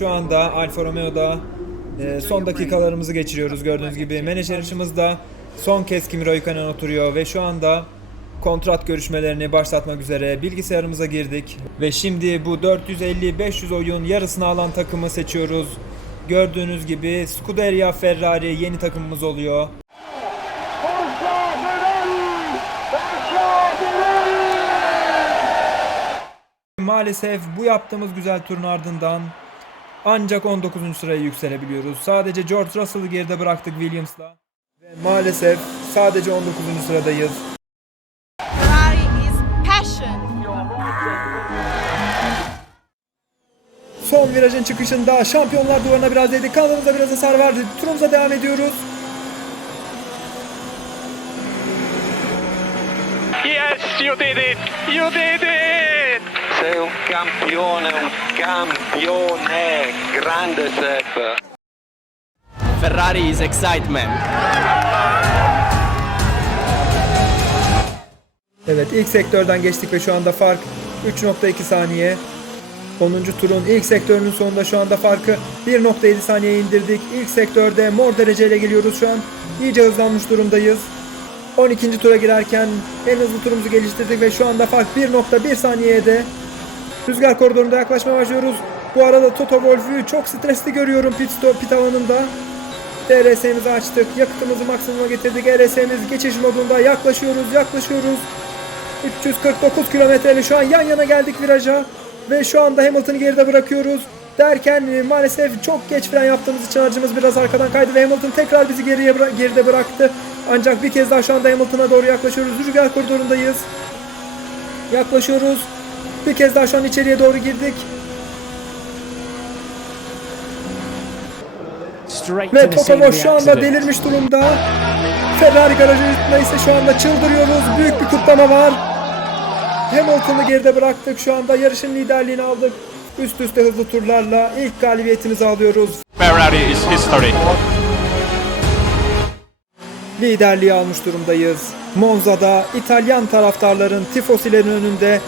şu anda Alfa Romeo'da e, son dakikalarımızı geçiriyoruz gördüğünüz gibi. Menajerimiz da son kez Kimi Räikkönen oturuyor ve şu anda kontrat görüşmelerini başlatmak üzere bilgisayarımıza girdik. Ve şimdi bu 450-500 oyun yarısını alan takımı seçiyoruz. Gördüğünüz gibi Scuderia Ferrari yeni takımımız oluyor. Maalesef bu yaptığımız güzel turun ardından ancak 19. sıraya yükselebiliyoruz. Sadece George Russell'ı geride bıraktık Williams'la. Ve maalesef sadece 19. sıradayız. Ferrari is passion. Son virajın çıkışında şampiyonlar duvarına biraz değdik. Kanalımıza biraz hasar verdi. Turumuza devam ediyoruz. Yes, you did it! You did it! Sei un campione, un campione, grande Sepp. Ferrari is excitement. Evet ilk sektörden geçtik ve şu anda fark 3.2 saniye. 10. turun ilk sektörünün sonunda şu anda farkı 1.7 saniyeye indirdik. İlk sektörde mor dereceyle geliyoruz şu an. İyice hızlanmış durumdayız. 12. tura girerken en hızlı turumuzu geliştirdik ve şu anda fark 1.1 saniyeye de rüzgar koridorunda yaklaşmaya başlıyoruz. Bu arada Toto Wolff'ü çok stresli görüyorum pit, stop, pit alanında. DRS'mizi açtık. Yakıtımızı maksimuma getirdik. ERS'miz geçiş modunda. Yaklaşıyoruz, yaklaşıyoruz. 349 kilometreyle şu an yan yana geldik viraja. Ve şu anda Hamilton'ı geride bırakıyoruz. Derken e, maalesef çok geç fren yaptığımız için aracımız biraz arkadan kaydı ve Hamilton tekrar bizi geriye bıra- geride bıraktı. Ancak bir kez daha şu anda Hamilton'a doğru yaklaşıyoruz. Rüzgar koridorundayız. Yaklaşıyoruz. Bir kez daha şu an içeriye doğru girdik. Ve Toto Wolff şu anda delirmiş durumda. Ferrari garajı üstünde ise şu anda çıldırıyoruz. Büyük bir kutlama var. Hamilton'ı geride bıraktık. Şu anda yarışın liderliğini aldık. Üst üste hızlı turlarla ilk galibiyetimizi alıyoruz. Ferrari is history. Liderliği almış durumdayız. Monza'da İtalyan taraftarların tifosilerin önünde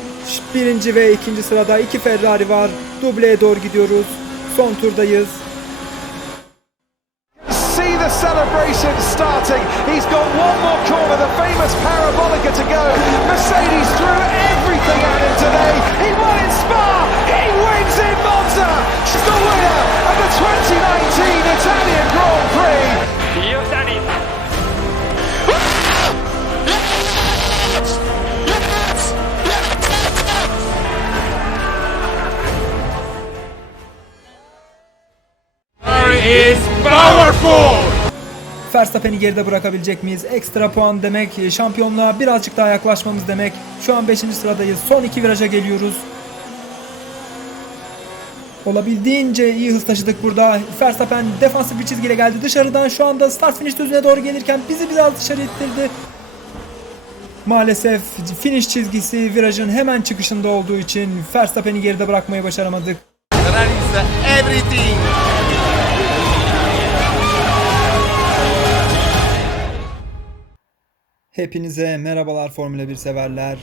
birinci ve ikinci sırada iki Ferrari var. Dubleye doğru gidiyoruz. Son turdayız. see the celebration starting. He's got one more corner, the famous parabolica to go. Mercedes threw everything at him today. He won in Spa. He wins in Monza. The winner of the 2019 Italian Verstappen'i geride bırakabilecek miyiz? Ekstra puan demek, şampiyonluğa birazcık daha yaklaşmamız demek. Şu an 5. sıradayız. Son iki viraja geliyoruz. Olabildiğince iyi hız taşıdık burada. Verstappen defansif bir çizgiyle geldi. Dışarıdan şu anda start finish düzüne doğru gelirken bizi biraz dışarı ittirdi. Maalesef finish çizgisi virajın hemen çıkışında olduğu için Verstappen'i geride bırakmayı başaramadık. Everything. Hepinize merhabalar Formula 1 severler.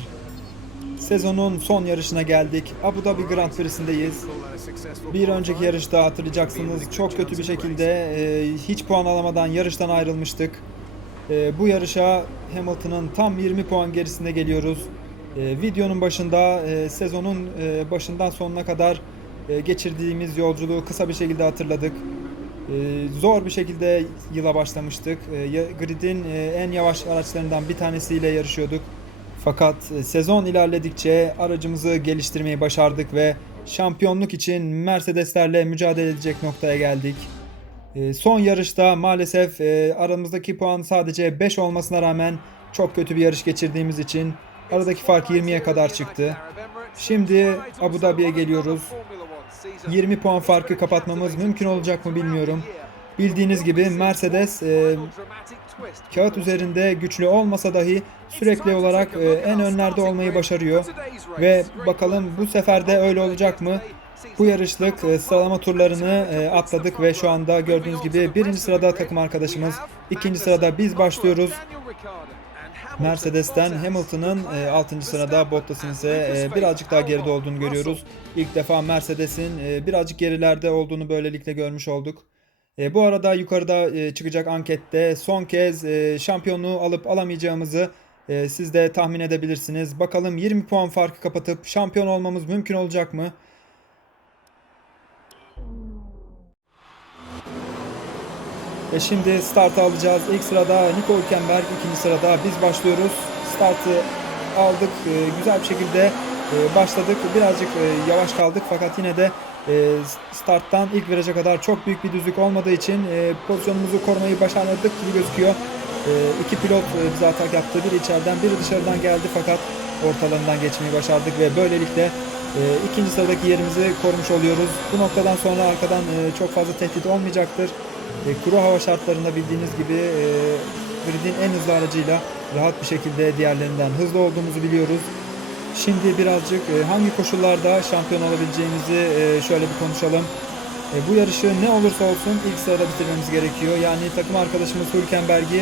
Sezonun son yarışına geldik. Abu Dhabi Grand Prix'sindeyiz. Bir önceki yarışta hatırlayacaksınız çok kötü bir şekilde e, hiç puan alamadan yarıştan ayrılmıştık. E, bu yarışa Hamilton'ın tam 20 puan gerisinde geliyoruz. E, videonun başında e, sezonun e, başından sonuna kadar e, geçirdiğimiz yolculuğu kısa bir şekilde hatırladık. Ee, zor bir şekilde yıla başlamıştık. Ee, Grid'in e, en yavaş araçlarından bir tanesiyle yarışıyorduk. Fakat e, sezon ilerledikçe aracımızı geliştirmeyi başardık ve şampiyonluk için Mercedeslerle mücadele edecek noktaya geldik. Ee, Son yarışta maalesef e, aramızdaki puan sadece 5 olmasına rağmen çok kötü bir yarış geçirdiğimiz için aradaki fark 20'ye kadar çıktı. Şimdi Abu Dhabi'ye geliyoruz. 20 puan farkı kapatmamız mümkün olacak mı bilmiyorum. Bildiğiniz gibi Mercedes e, kağıt üzerinde güçlü olmasa dahi sürekli olarak e, en önlerde olmayı başarıyor. Ve bakalım bu sefer de öyle olacak mı? Bu yarışlık e, sıralama turlarını e, atladık ve şu anda gördüğünüz gibi birinci sırada takım arkadaşımız, ikinci sırada biz başlıyoruz. Mercedes'ten Hamilton'ın 6. sırada Bottas'ın ise e, birazcık daha geride olduğunu görüyoruz. İlk defa Mercedes'in e, birazcık gerilerde olduğunu böylelikle görmüş olduk. E, bu arada yukarıda e, çıkacak ankette son kez e, şampiyonluğu alıp alamayacağımızı e, siz de tahmin edebilirsiniz. Bakalım 20 puan farkı kapatıp şampiyon olmamız mümkün olacak mı? Ve şimdi startı alacağız. İlk sırada Nico Hülkenberg, ikinci sırada biz başlıyoruz. Startı aldık. E, güzel bir şekilde e, başladık. Birazcık e, yavaş kaldık fakat yine de e, starttan ilk viraja kadar çok büyük bir düzlük olmadığı için e, pozisyonumuzu korumayı başarmadık gibi gözüküyor. E, iki pilot e, bize atak yaptı. Biri içeriden, biri dışarıdan geldi fakat ortalarından geçmeyi başardık ve böylelikle e, ikinci sıradaki yerimizi korumuş oluyoruz. Bu noktadan sonra arkadan e, çok fazla tehdit olmayacaktır. E, kuru hava şartlarında bildiğiniz gibi e, gridin en hızlı aracıyla rahat bir şekilde diğerlerinden hızlı olduğumuzu biliyoruz. Şimdi birazcık e, hangi koşullarda şampiyon olabileceğimizi e, şöyle bir konuşalım. E, bu yarışı ne olursa olsun ilk sırada bitirmemiz gerekiyor. Yani takım arkadaşımız Hülkenberg'i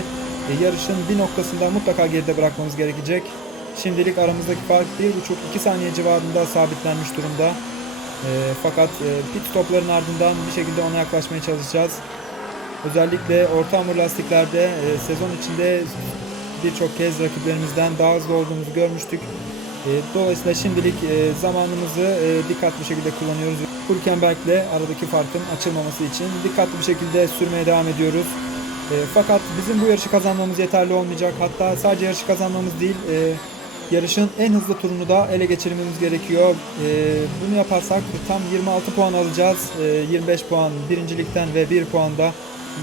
e, yarışın bir noktasında mutlaka geride bırakmamız gerekecek. Şimdilik aramızdaki fark 1,5-2 saniye civarında sabitlenmiş durumda. E, fakat e, pit stopların ardından bir şekilde ona yaklaşmaya çalışacağız. Özellikle orta hamur lastiklerde e, sezon içinde birçok kez rakiplerimizden daha hızlı olduğumuzu görmüştük. E, dolayısıyla şimdilik e, zamanımızı e, dikkatli bir şekilde kullanıyoruz. Hülkenberg'le aradaki farkın açılmaması için dikkatli bir şekilde sürmeye devam ediyoruz. Fakat bizim bu yarışı kazanmamız yeterli olmayacak. Hatta sadece yarışı kazanmamız değil, yarışın en hızlı turunu da ele geçirmemiz gerekiyor. Bunu yaparsak tam 26 puan alacağız. E, 25 puan birincilikten ve 1 puan da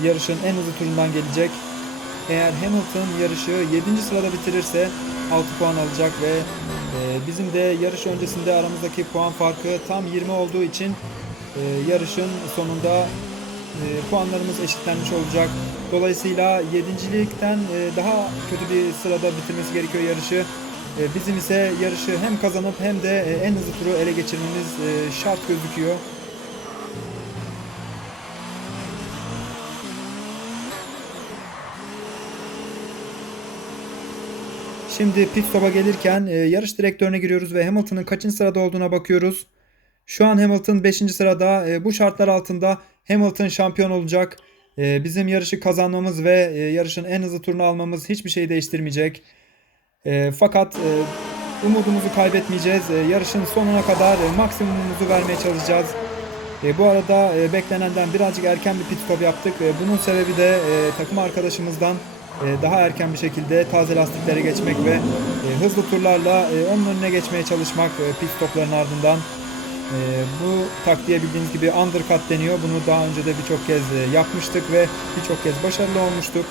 yarışın en hızlı turundan gelecek. Eğer Hamilton yarışı 7. sırada bitirirse 6 puan alacak ve e, bizim de yarış öncesinde aramızdaki puan farkı tam 20 olduğu için e, yarışın sonunda e, puanlarımız eşitlenmiş olacak. Dolayısıyla 7.likten e, daha kötü bir sırada bitirmesi gerekiyor yarışı. E, bizim ise yarışı hem kazanıp hem de e, en hızlı turu ele geçirmemiz e, şart gözüküyor. Şimdi pit stop'a gelirken e, yarış direktörüne giriyoruz ve Hamilton'ın kaçıncı sırada olduğuna bakıyoruz. Şu an Hamilton 5. sırada. E, bu şartlar altında Hamilton şampiyon olacak. E, bizim yarışı kazanmamız ve e, yarışın en hızlı turunu almamız hiçbir şey değiştirmeyecek. E, fakat e, umudumuzu kaybetmeyeceğiz. E, yarışın sonuna kadar e, maksimumumuzu vermeye çalışacağız. E, bu arada e, beklenenden birazcık erken bir pit stop yaptık. E, bunun sebebi de e, takım arkadaşımızdan daha erken bir şekilde taze lastiklere geçmek ve e, hızlı turlarla e, onun önüne geçmeye çalışmak e, pit stopların ardından. E, bu taktiğe bildiğiniz gibi undercut deniyor. Bunu daha önce de birçok kez e, yapmıştık ve birçok kez başarılı olmuştuk.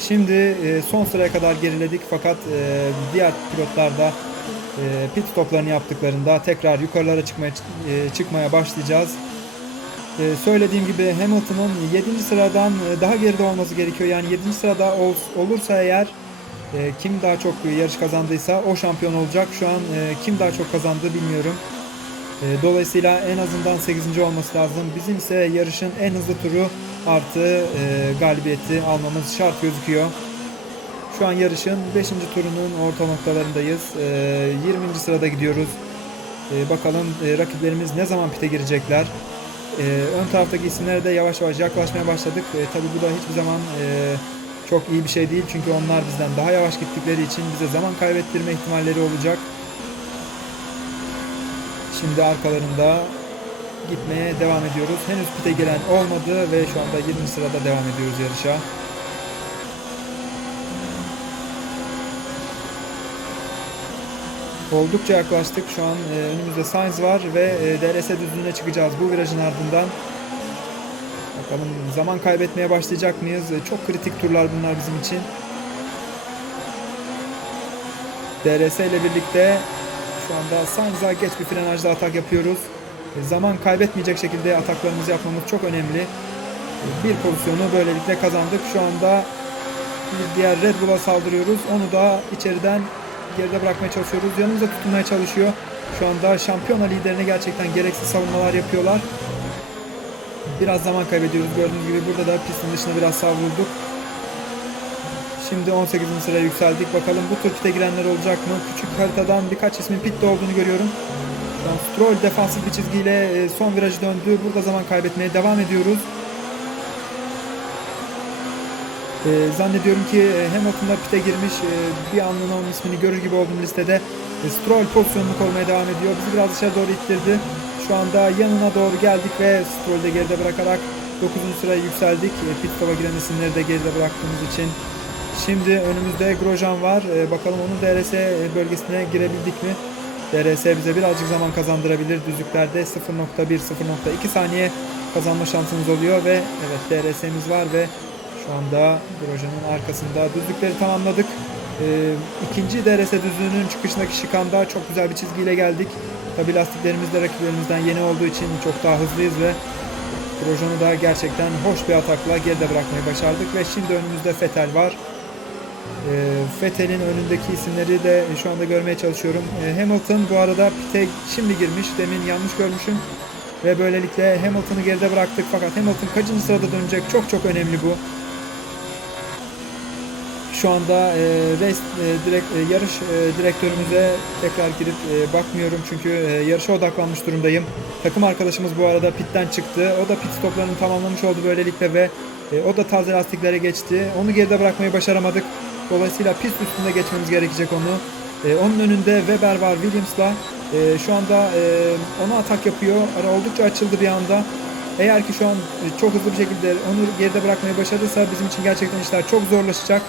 Şimdi e, son sıraya kadar geriledik fakat e, diğer pilotlar da e, pit stoplarını yaptıklarında tekrar yukarılara çıkmaya e, çıkmaya başlayacağız. Ee, söylediğim gibi Hamilton'ın 7. sıradan e, daha geride olması gerekiyor. Yani 7. sırada ol- olursa eğer e, kim daha çok yarış kazandıysa o şampiyon olacak. Şu an e, kim daha çok kazandı bilmiyorum. E, Dolayısıyla en azından 8. olması lazım. Bizim ise yarışın en hızlı turu artı e, galibiyeti almamız şart gözüküyor. Şu an yarışın 5. turunun orta noktalarındayız. E, 20. sırada gidiyoruz. E, bakalım e, rakiplerimiz ne zaman pite girecekler. Ee, ön taraftaki isimlere de yavaş yavaş yaklaşmaya başladık. Ee, tabii bu da hiçbir zaman e, çok iyi bir şey değil. Çünkü onlar bizden daha yavaş gittikleri için bize zaman kaybettirme ihtimalleri olacak. Şimdi arkalarında gitmeye devam ediyoruz. Henüz pite gelen olmadı ve şu anda 20 sırada devam ediyoruz yarışa. Oldukça yaklaştık. Şu an e, önümüzde Sainz var ve e, DRS düzlüğüne çıkacağız bu virajın ardından. Bakalım zaman kaybetmeye başlayacak mıyız? E, çok kritik turlar bunlar bizim için. DRS ile birlikte şu anda Sainz'a geç bir frenajda atak yapıyoruz. E, zaman kaybetmeyecek şekilde ataklarımızı yapmamız çok önemli. E, bir pozisyonu böylelikle kazandık. Şu anda bir diğer Red Bull'a saldırıyoruz. Onu da içeriden geride bırakmaya çalışıyoruz. Yanımıza tutunmaya çalışıyor. Şu anda şampiyona liderine gerçekten gereksiz savunmalar yapıyorlar. Biraz zaman kaybediyoruz. Gördüğünüz gibi burada da pistin dışına biraz savrulduk. Şimdi 18. sıraya yükseldik. Bakalım bu tur pite girenler olacak mı? Küçük haritadan birkaç ismin pitte olduğunu görüyorum. Şu Stroll defansif bir çizgiyle e, son virajı döndü. Burada zaman kaybetmeye devam ediyoruz. E, zannediyorum ki e, Hamilton'da pite girmiş. E, bir anlığına onun ismini görür gibi oldum listede. E, Stroll pozisyonunu korumaya devam ediyor. Bizi biraz dışarı doğru ittirdi. Şu anda yanına doğru geldik ve Stroll'ü de geride bırakarak 9. sıraya yükseldik. E, pit stop'a giren isimleri de geride bıraktığımız için. Şimdi önümüzde Grosjean var. E, bakalım onun DRS bölgesine girebildik mi? DRS bize birazcık zaman kazandırabilir. Düzlüklerde 0.1 0.2 saniye kazanma şansımız oluyor ve evet DRS'miz var ve şu anda Grosjean'ın arkasında düzlükleri tamamladık. E, ikinci DRS düzlüğünün çıkışındaki şikanda çok güzel bir çizgiyle geldik. Tabi lastiklerimiz de rakiplerimizden yeni olduğu için çok daha hızlıyız ve Grosjean'ı da gerçekten hoş bir atakla geride bırakmayı başardık ve şimdi önümüzde Vettel var. E, Vettel'in önündeki isimleri de şu anda görmeye çalışıyorum. E, Hamilton bu arada pite şimdi girmiş. Demin yanlış görmüşüm. Ve böylelikle Hamilton'ı geride bıraktık. Fakat Hamilton kaçıncı sırada dönecek? Çok çok önemli bu. Şu anda e, race, e, direkt, e, yarış e, direktörümüze tekrar girip e, bakmıyorum çünkü e, yarışa odaklanmış durumdayım. Takım arkadaşımız bu arada pitten çıktı. O da pit stoplarını tamamlamış oldu böylelikle ve e, o da taze lastiklere geçti. Onu geride bırakmayı başaramadık. Dolayısıyla pist üstünde geçmemiz gerekecek onu. E, onun önünde Weber var Williams'la. E, şu anda e, ona atak yapıyor. Ara oldukça açıldı bir anda. Eğer ki şu an e, çok hızlı bir şekilde onu geride bırakmayı başarırsa bizim için gerçekten işler çok zorlaşacak.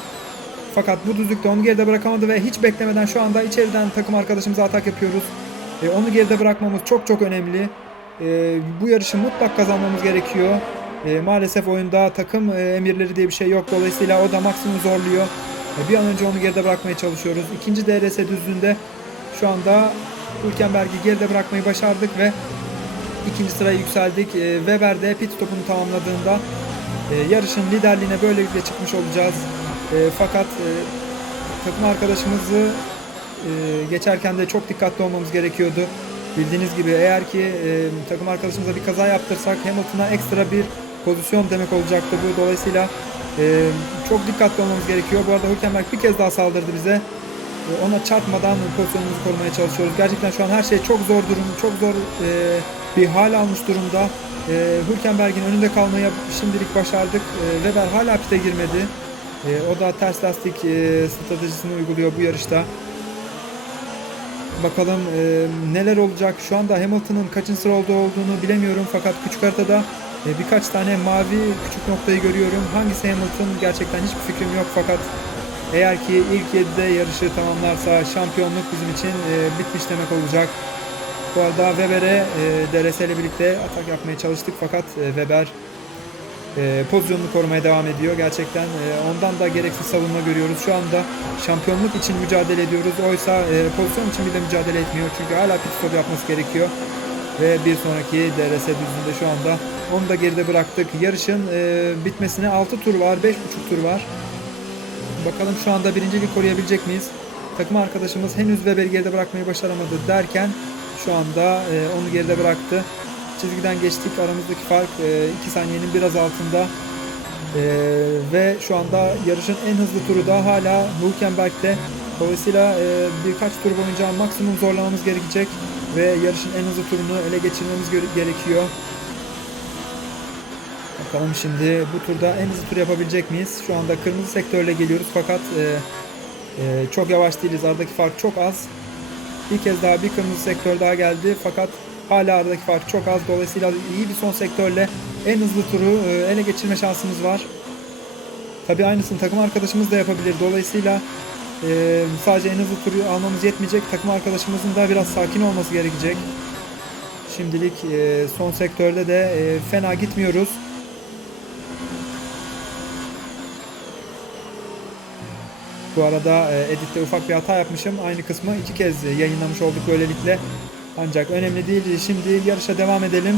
Fakat bu düzlükte onu geride bırakamadı ve hiç beklemeden şu anda içeriden takım arkadaşımıza atak yapıyoruz. E, onu geride bırakmamız çok çok önemli. E, bu yarışı mutlak kazanmamız gerekiyor. E, maalesef oyunda takım e, emirleri diye bir şey yok. Dolayısıyla o da maksimum zorluyor. E, bir an önce onu geride bırakmaya çalışıyoruz. İkinci DRS düzlüğünde şu anda Hülkenberg'i geride bırakmayı başardık ve ikinci sıraya yükseldik. E, Weber de pit stopunu tamamladığında e, yarışın liderliğine böylelikle çıkmış olacağız. E, fakat e, takım arkadaşımızı e, geçerken de çok dikkatli olmamız gerekiyordu. Bildiğiniz gibi eğer ki e, takım arkadaşımıza bir kaza yaptırsak Hamilton'a ekstra bir pozisyon demek olacaktı bu. Dolayısıyla e, çok dikkatli olmamız gerekiyor. Bu arada Hülkenberg bir kez daha saldırdı bize. E, ona çarpmadan pozisyonumuzu korumaya çalışıyoruz. Gerçekten şu an her şey çok zor durum, çok zor e, bir hal almış durumda. E, Hülkenberg'in önünde kalmaya şimdilik başardık. E, Weber hala pite girmedi. E, o da ters lastik e, stratejisini uyguluyor bu yarışta. Bakalım e, neler olacak. Şu anda Hamilton'ın kaçıncı sıra olduğu olduğunu bilemiyorum fakat küçük haritada e, birkaç tane mavi küçük noktayı görüyorum. Hangisi Hamilton gerçekten hiçbir fikrim yok fakat eğer ki ilk 7'de yarışı tamamlarsa şampiyonluk bizim için e, bitmiş demek olacak. Bu arada Weber'e e, DRS ile birlikte atak yapmaya çalıştık fakat e, Weber e, pozisyonunu korumaya devam ediyor. Gerçekten e, ondan da gereksiz savunma görüyoruz. Şu anda şampiyonluk için mücadele ediyoruz. Oysa e, pozisyon için bile mücadele etmiyor. Çünkü hala pit stop yapması gerekiyor. Ve bir sonraki DRS düzlüğünde şu anda onu da geride bıraktık. Yarışın e, bitmesine 6 tur var, 5,5 tur var. Bakalım şu anda birinciliği koruyabilecek miyiz? Takım arkadaşımız henüz Weber'i geride bırakmayı başaramadı derken şu anda e, onu geride bıraktı. Çizgiden geçtik. Aramızdaki fark 2 saniyenin biraz altında. E, ve şu anda yarışın en hızlı turu da hala Hülkenberg'de. Dolayısıyla e, birkaç tur boyunca maksimum zorlamamız gerekecek ve yarışın en hızlı turunu ele geçirmemiz gere- gerekiyor. Bakalım şimdi bu turda en hızlı tur yapabilecek miyiz? Şu anda kırmızı sektörle geliyoruz fakat e, e, çok yavaş değiliz. Aradaki fark çok az. Bir kez daha bir kırmızı sektör daha geldi fakat hala aradaki fark çok az. Dolayısıyla iyi bir son sektörle en hızlı turu e, ele geçirme şansımız var. Tabii aynısını takım arkadaşımız da yapabilir. Dolayısıyla e, sadece en hızlı turu almamız yetmeyecek. Takım arkadaşımızın da biraz sakin olması gerekecek. Şimdilik e, son sektörde de fena gitmiyoruz. Bu arada editte ufak bir hata yapmışım. Aynı kısmı iki kez yayınlamış olduk böylelikle. Ancak önemli değil. Şimdi yarışa devam edelim.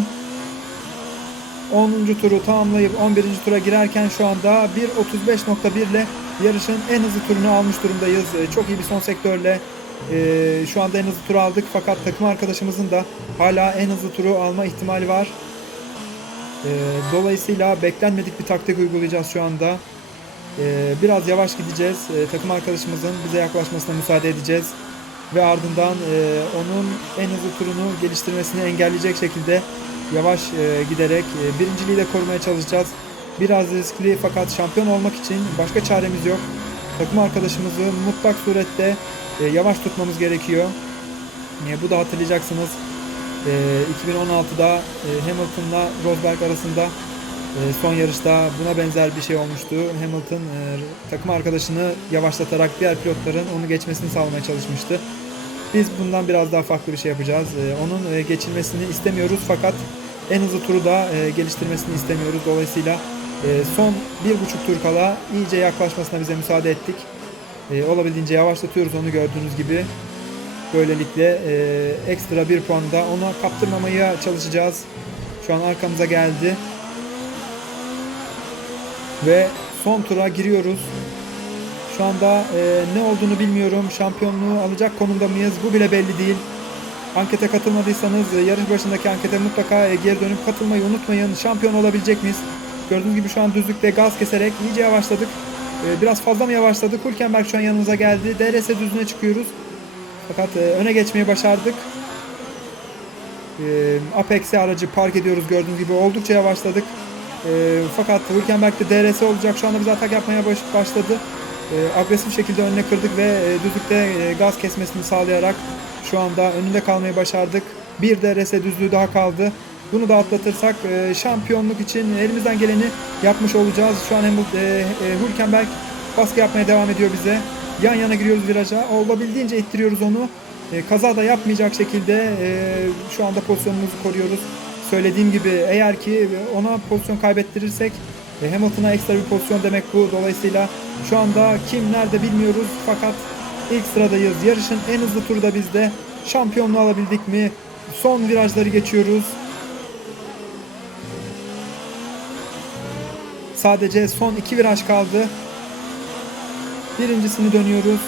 10. turu tamamlayıp 11. tura girerken şu anda 1.35.1 ile yarışın en hızlı turunu almış durumdayız. E, Çok iyi bir son sektörle e, şu anda en hızlı turu aldık fakat takım arkadaşımızın da hala en hızlı turu alma ihtimali var. E, Dolayısıyla beklenmedik bir taktik uygulayacağız şu anda. Ee, biraz yavaş gideceğiz. Ee, takım arkadaşımızın bize yaklaşmasına müsaade edeceğiz. Ve ardından e, onun en hızlı turunu geliştirmesini engelleyecek şekilde yavaş e, giderek e, birinciliği de korumaya çalışacağız. Biraz riskli fakat şampiyon olmak için başka çaremiz yok. Takım arkadaşımızı mutlak surette e, yavaş tutmamız gerekiyor. E, bu da hatırlayacaksınız. E, 2016'da e, Hamilton'la Rosberg arasında son yarışta buna benzer bir şey olmuştu. Hamilton e, takım arkadaşını yavaşlatarak diğer pilotların onu geçmesini sağlamaya çalışmıştı. Biz bundan biraz daha farklı bir şey yapacağız. E, onun e, geçilmesini istemiyoruz fakat en hızlı turu da e, geliştirmesini istemiyoruz. Dolayısıyla son bir buçuk tur kala iyice yaklaşmasına bize müsaade ettik. Olabildiğince yavaşlatıyoruz onu gördüğünüz gibi. Böylelikle ekstra bir puan da ona kaptırmamaya çalışacağız. Şu an arkamıza geldi. Ve son tura giriyoruz. Şu anda e, ne olduğunu bilmiyorum. Şampiyonluğu alacak konumda mıyız? Bu bile belli değil. Ankete katılmadıysanız e, yarış başındaki ankete mutlaka e, geri dönüp katılmayı unutmayın. Şampiyon olabilecek miyiz? Gördüğünüz gibi şu an düzlükte gaz keserek iyice yavaşladık. E, biraz fazla mı yavaşladık? Hülkenberg şu an yanımıza geldi. DRS düzlüğüne çıkıyoruz. Fakat e, öne geçmeyi başardık. E, aracı park ediyoruz gördüğünüz gibi. Oldukça yavaşladık. E, fakat Hülkenberg'de DRS olacak. Şu anda bize atak yapmaya baş- başladı. E, agresif şekilde önüne kırdık ve e, düzlükte e, gaz kesmesini sağlayarak şu anda önünde kalmayı başardık. Bir DRS düzlüğü daha kaldı. Bunu da atlatırsak e, şampiyonluk için elimizden geleni yapmış olacağız. Şu an Hamilton, e, e, baskı yapmaya devam ediyor bize. Yan yana giriyoruz viraja. Olabildiğince ittiriyoruz onu. E, kaza da yapmayacak şekilde e, şu anda pozisyonumuzu koruyoruz. Söylediğim gibi eğer ki ona pozisyon kaybettirirsek e, Hamilton'a ekstra bir pozisyon demek bu. Dolayısıyla şu anda kim nerede bilmiyoruz fakat ilk sıradayız. Yarışın en hızlı turu da bizde. Şampiyonluğu alabildik mi? Son virajları geçiyoruz. Sadece son iki viraj kaldı. Birincisini dönüyoruz.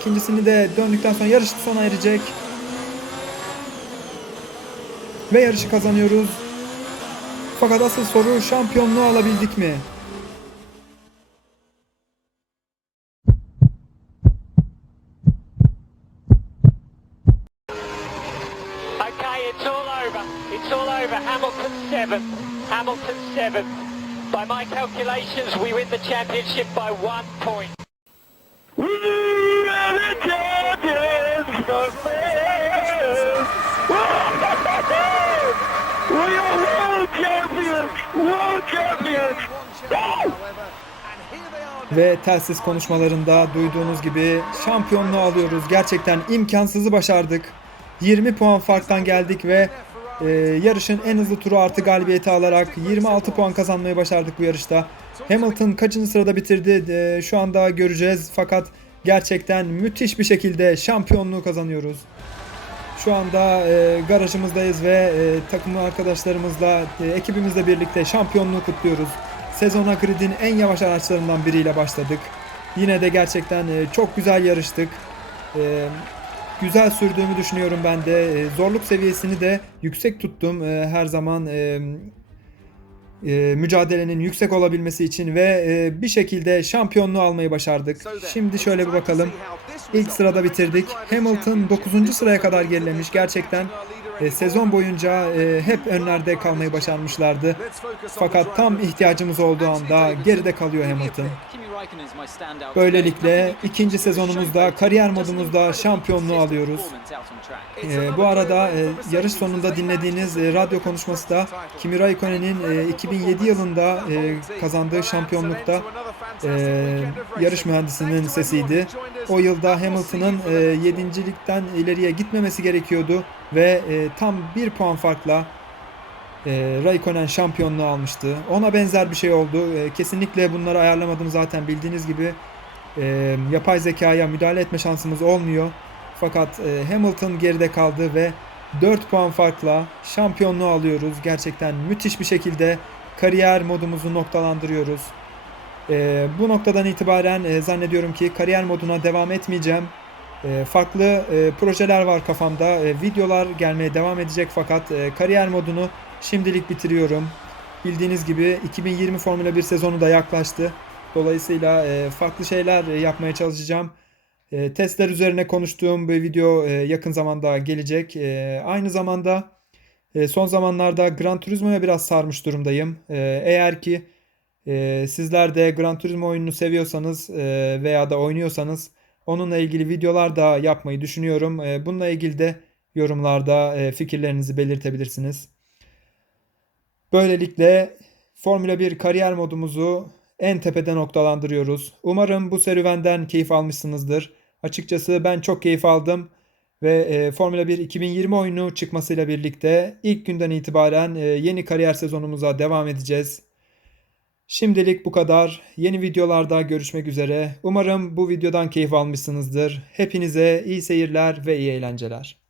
İkincisini de döndükten sonra yarış sona erecek. Ve yarışı kazanıyoruz. Fakat asıl soru şampiyonluğu alabildik mi? Okay, it's all over. It's all over. Hamilton seventh. Hamilton seventh. By my calculations, we win the championship by one point. Ve telsiz konuşmalarında duyduğunuz gibi şampiyonluğu alıyoruz. Gerçekten imkansızı başardık. 20 puan farktan geldik ve e, yarışın en hızlı turu artı galibiyeti alarak 26 puan kazanmayı başardık bu yarışta. Hamilton kaçıncı sırada bitirdi e, şu anda göreceğiz fakat gerçekten müthiş bir şekilde şampiyonluğu kazanıyoruz. Şu anda e, garajımızdayız ve e, takım arkadaşlarımızla, e, ekibimizle birlikte şampiyonluğu kutluyoruz. Sezona gridin en yavaş araçlarından biriyle başladık. Yine de gerçekten e, çok güzel yarıştık. E, güzel sürdüğümü düşünüyorum ben de. E, zorluk seviyesini de yüksek tuttum e, her zaman. E, e, mücadelenin yüksek olabilmesi için ve e, bir şekilde şampiyonluğu almayı başardık. Şimdi şöyle bir bakalım. İlk sırada bitirdik. Hamilton 9. sıraya kadar gerilemiş. Gerçekten e, sezon boyunca e, hep önlerde kalmayı başarmışlardı. Fakat tam ihtiyacımız olduğu anda geride kalıyor Hamilton. Böylelikle ikinci sezonumuzda kariyer modumuzda şampiyonluğu alıyoruz. E, bu arada e, yarış sonunda dinlediğiniz e, radyo konuşması da Kimi Raikkonen'in e, 2007 yılında e, kazandığı şampiyonlukta e, yarış mühendisinin sesiydi. O yılda Hamilton'ın e, yedincilikten ileriye gitmemesi gerekiyordu ve e, tam bir puan farkla e, Raikkonen şampiyonluğu almıştı. Ona benzer bir şey oldu. E, kesinlikle bunları ayarlamadım zaten bildiğiniz gibi. E, yapay zekaya müdahale etme şansımız olmuyor. Fakat e, Hamilton geride kaldı ve 4 puan farkla şampiyonluğu alıyoruz. Gerçekten müthiş bir şekilde kariyer modumuzu noktalandırıyoruz. E, bu noktadan itibaren e, zannediyorum ki kariyer moduna devam etmeyeceğim. E, farklı e, projeler var kafamda. E, videolar gelmeye devam edecek fakat e, kariyer modunu şimdilik bitiriyorum. Bildiğiniz gibi 2020 Formula 1 sezonu da yaklaştı. Dolayısıyla e, farklı şeyler e, yapmaya çalışacağım. E, testler üzerine konuştuğum bir video yakın zamanda gelecek. Aynı zamanda son zamanlarda Gran Turismo'ya biraz sarmış durumdayım. Eğer ki sizler de Gran Turismo oyununu seviyorsanız veya da oynuyorsanız onunla ilgili videolar da yapmayı düşünüyorum. Bununla ilgili de yorumlarda fikirlerinizi belirtebilirsiniz. Böylelikle Formula 1 kariyer modumuzu en tepede noktalandırıyoruz. Umarım bu serüvenden keyif almışsınızdır. Açıkçası ben çok keyif aldım ve e, Formula 1 2020 oyunu çıkmasıyla birlikte ilk günden itibaren e, yeni kariyer sezonumuza devam edeceğiz. Şimdilik bu kadar. Yeni videolarda görüşmek üzere. Umarım bu videodan keyif almışsınızdır. Hepinize iyi seyirler ve iyi eğlenceler.